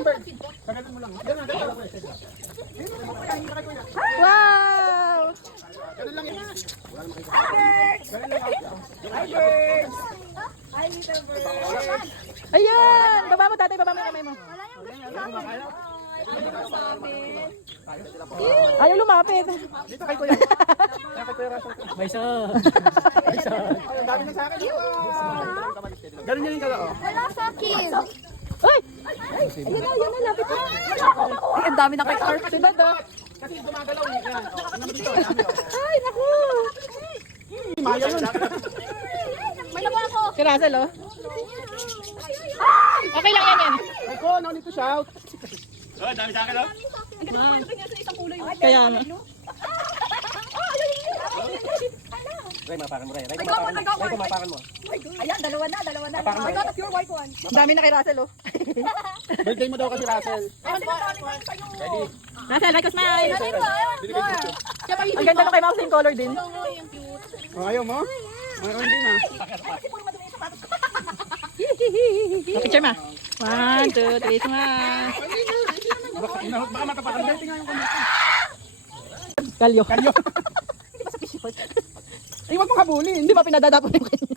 Wow! Ayan! Baba mo tatay, baba mo yung kamay mo. Ayaw lumapit. Dito kay Kuya. Kay Kuya Russell. May isa. Ang dami na sa akin. Ganun yun yung kala. Wala sa akin. Uy! Ayun na, lapit na. Ay, ang dami na kay Clark. Si Dad oh. Kasi gumagalaw eh. Yan. Dito. Ay, naku! Maya yun. May nakuha ako. Si Russell oh. Okay lang yan. Ay ko, no need to shout. Oh, dami sa akin oh. Ang ganda naman ito niya sa isang kulo yung. Kaya nga. Ray, mapakan mo Ray. Ray, mapakan mo. Ayan, dalawa na. I got a pure white one. Ang dami na kay Russell oh. Birthday mo daw kasi Russell. Ready? Russell, like a smile. Binigay ko. Ang ganda nung kay Mouse, same color din. Oh, ayaw mo? Mayroon din ah. Picture ma. 1, 2, 3, smash. Baka matapakan. Birthday nga yung kamay. Kalyo. Kalyo. Hindi ba sa fishport? Ay, wag mo habulin. Hindi ba pinadadapon yung kanya?